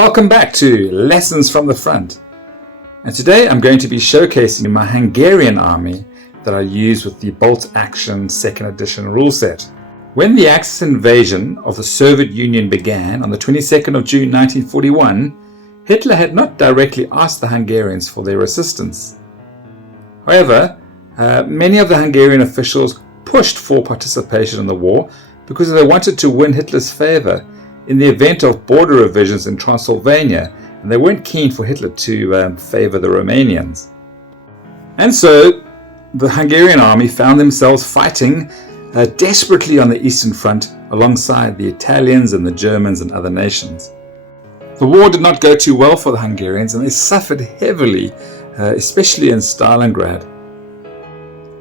Welcome back to Lessons from the Front. And today I'm going to be showcasing my Hungarian army that I use with the Bolt Action 2nd edition rule set. When the Axis invasion of the Soviet Union began on the 22nd of June 1941, Hitler had not directly asked the Hungarians for their assistance. However, many of the Hungarian officials pushed for participation in the war because they wanted to win Hitler's favor in the event of border revisions in Transylvania, and they weren't keen for Hitler to favor the Romanians. And so the Hungarian army found themselves fighting desperately on the Eastern Front alongside the Italians and the Germans and other nations. The war did not go too well for the Hungarians, and they suffered heavily, especially in Stalingrad.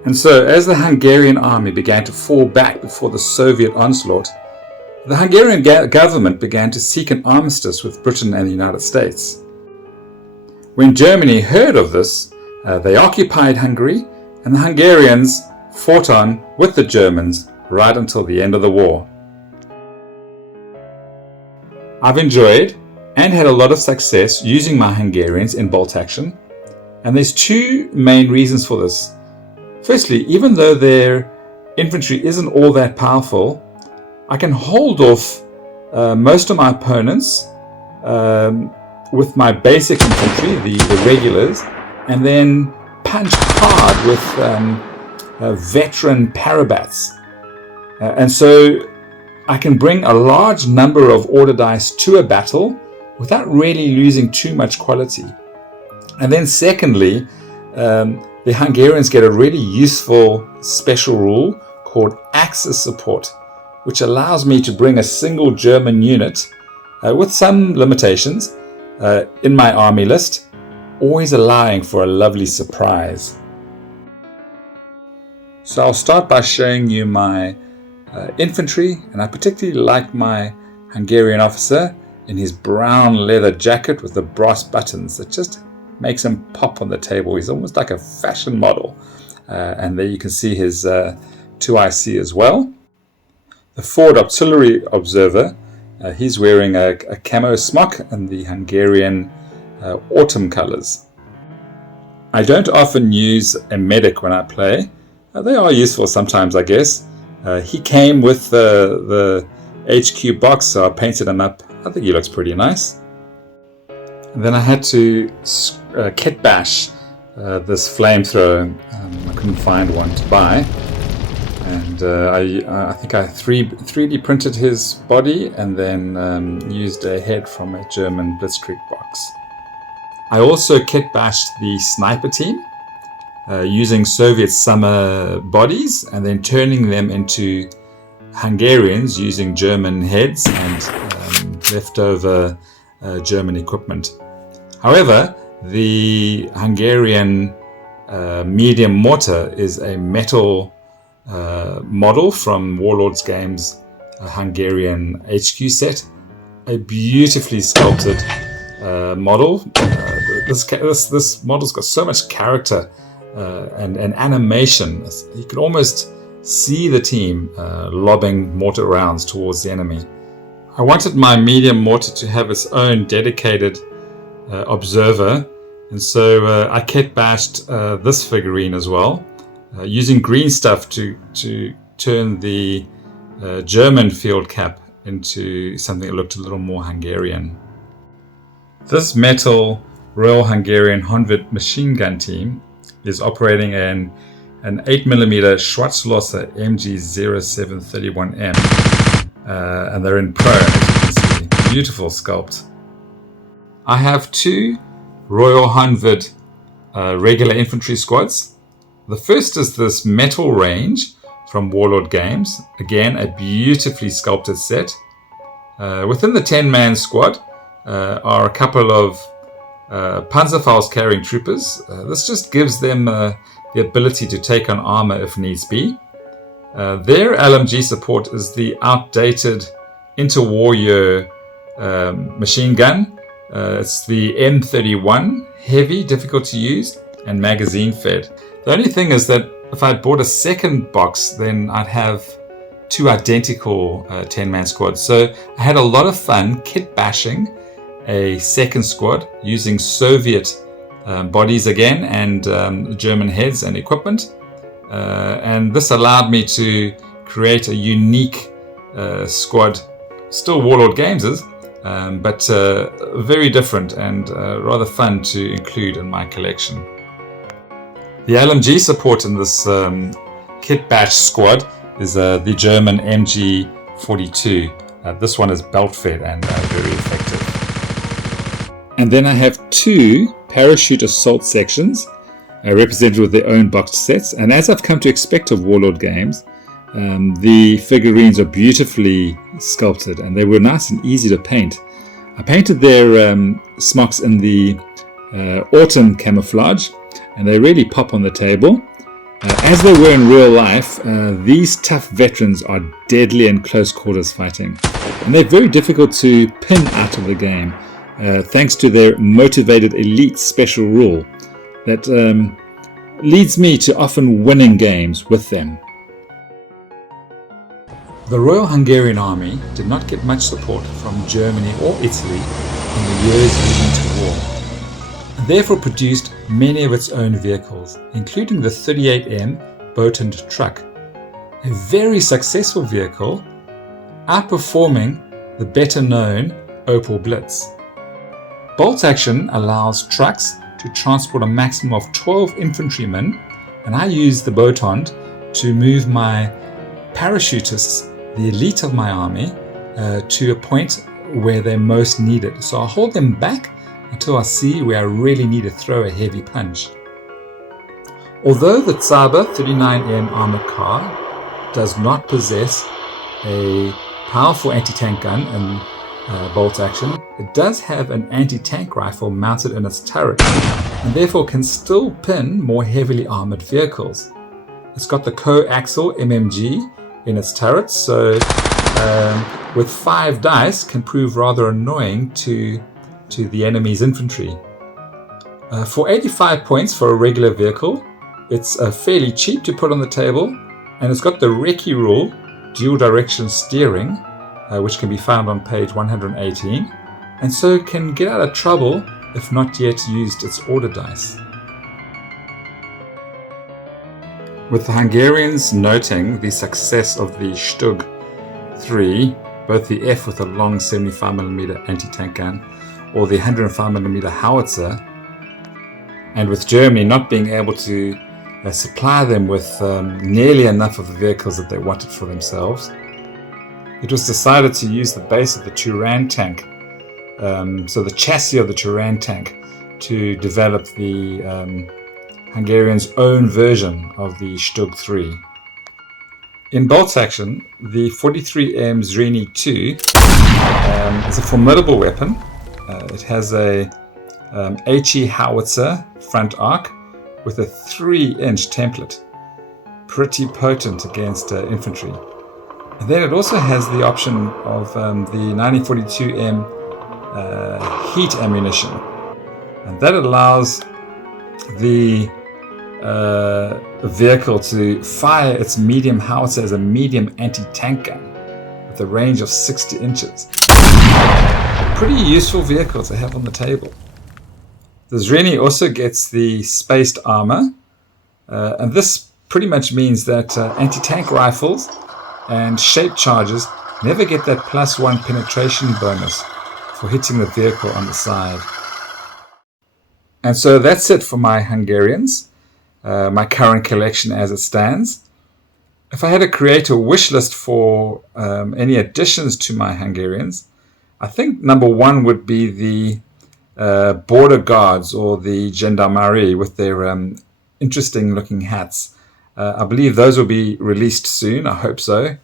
And so as the Hungarian army began to fall back before the Soviet onslaught, the Hungarian government began to seek an armistice with Britain and the United States. When Germany heard of this, they occupied Hungary, and the Hungarians fought on with the Germans right until the end of the war. I've enjoyed and had a lot of success using my Hungarians in Bolt Action, and there's two main reasons for this. Firstly, even though their infantry isn't all that powerful, I can hold off most of my opponents with my basic infantry, the regulars, and then punch hard with veteran parabats. And so I can bring a large number of order dice to a battle without really losing too much quality. And then secondly, the Hungarians get a really useful special rule called Axis support, which allows me to bring a single German unit with some limitations in my army list, always allowing for a lovely surprise. So I'll start by showing you my infantry, and I particularly like my Hungarian officer in his brown leather jacket with the brass buttons that just makes him pop on the table. He's almost like a fashion model. And there you can see his 2IC as well. The forward artillery observer, he's wearing a camo smock and the Hungarian autumn colors. I don't often use a medic when I play. They are useful sometimes, I guess. He came with the HQ box, so I painted him up. I think he looks pretty nice. And then I had to kit bash this flamethrower. I couldn't find one to buy. And I think I 3D printed his body and then used a head from a German Blitzkrieg box. I also kit bashed the sniper team using Soviet summer bodies and then turning them into Hungarians using German heads and leftover German equipment. However, the Hungarian medium mortar is a metal model from Warlords Games Hungarian HQ set, a beautifully sculpted model. This model's got so much character and animation. You can almost see the team lobbing mortar rounds towards the enemy. I wanted my medium mortar to have its own dedicated observer, and so I kit bashed this figurine as well, using green stuff to turn the German field cap into something that looked a little more Hungarian. This metal Royal Hungarian Honved machine gun team is operating an 8mm Schwarzlosser MG0731M, and they're in pro, as you can see. Beautiful sculpt. I have two Royal Honved regular infantry squads. The first is this metal range from Warlord Games. Again, a beautifully sculpted set. Within the 10-man squad are a couple of Panzerfaust carrying troopers. This just gives them the ability to take on armor if needs be. Their LMG support is the outdated interwar year machine gun. It's the M31, heavy, difficult to use, and magazine fed. The only thing is that if I'd bought a second box, then I'd have two identical 10-man squads. So I had a lot of fun kit bashing a second squad using Soviet bodies again and German heads and equipment. And this allowed me to create a unique squad, still Warlord Games', but very different and rather fun to include in my collection. The LMG support in this kit bash squad is the German MG42. This one is belt fed and very effective. And then I have two parachute assault sections represented with their own boxed sets. And as I've come to expect of Warlord Games, the figurines are beautifully sculpted and they were nice and easy to paint. I painted their smocks in the autumn camouflage and they really pop on the table. As they were in real life, these tough veterans are deadly in close quarters fighting. And they're very difficult to pin out of the game, thanks to their motivated elite special rule that leads me to often winning games with them. The Royal Hungarian Army did not get much support from Germany or Italy in the years leading to war, and therefore produced many of its own vehicles, including the 38M boat-and truck, a very successful vehicle, outperforming the better-known Opel Blitz. Bolt Action allows trucks to transport a maximum of 12 infantrymen, and I use the Boat-on to move my parachutists, the elite of my army, to a point where they're most needed. So I'll hold them back until I see where I really need to throw a heavy punch. Although the Zauber 39M armored car does not possess a powerful anti-tank gun in Bolt Action, it does have an anti-tank rifle mounted in its turret and therefore can still pin more heavily armored vehicles. It's got the coaxial MMG in its turret, so with 5 dice can prove rather annoying to the enemy's infantry. For 85 points for a regular vehicle, it's fairly cheap to put on the table, and it's got the recce rule dual direction steering, which can be found on page 118, and so can get out of trouble if not yet used its order dice. With the Hungarians noting the success of the Stug 3, both the F with a long 75mm anti-tank gun or the 105mm howitzer, and with Germany not being able to supply them with nearly enough of the vehicles that they wanted for themselves, it was decided to use the base of the Turan tank, so the chassis of the Turan tank, to develop the Hungarians' own version of the Stug 3. In Bolt Action, the 43M Zrínyi 2 is a formidable weapon. It has a HE howitzer front arc with a 3-inch template, pretty potent against infantry. And then it also has the option of the 1942M heat ammunition, and that allows the vehicle to fire its medium howitzer as a medium anti-tank gun with a range of 60 inches. Pretty useful vehicle to have on the table. The Zrínyi also gets the spaced armor, and this pretty much means that anti-tank rifles and shape charges never get that +1 penetration bonus for hitting the vehicle on the side. And so that's it for my Hungarians, my current collection as it stands. If I had to create a wish list for any additions to my Hungarians, I think number 1 would be the border guards or the gendarmerie with their interesting looking hats. I believe those will be released soon. I hope so.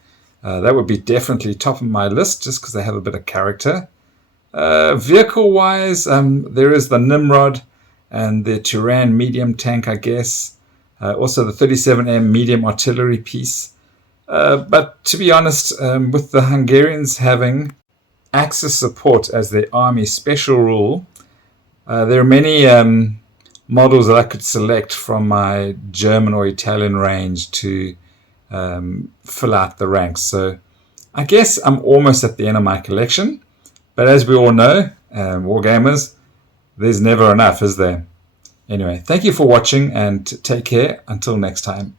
That would be definitely top of my list just because they have a bit of character. Vehicle wise, there is the Nimrod and the Turan medium tank, I guess. Also the 37M medium artillery piece. But to be honest, with the Hungarians having Axis support as their army special rule, there are many models that I could select from my German or Italian range to fill out the ranks. So I guess I'm almost at the end of my collection. But as we all know, Wargamers. There's never enough, is there? Anyway, thank you for watching and take care. Until next time.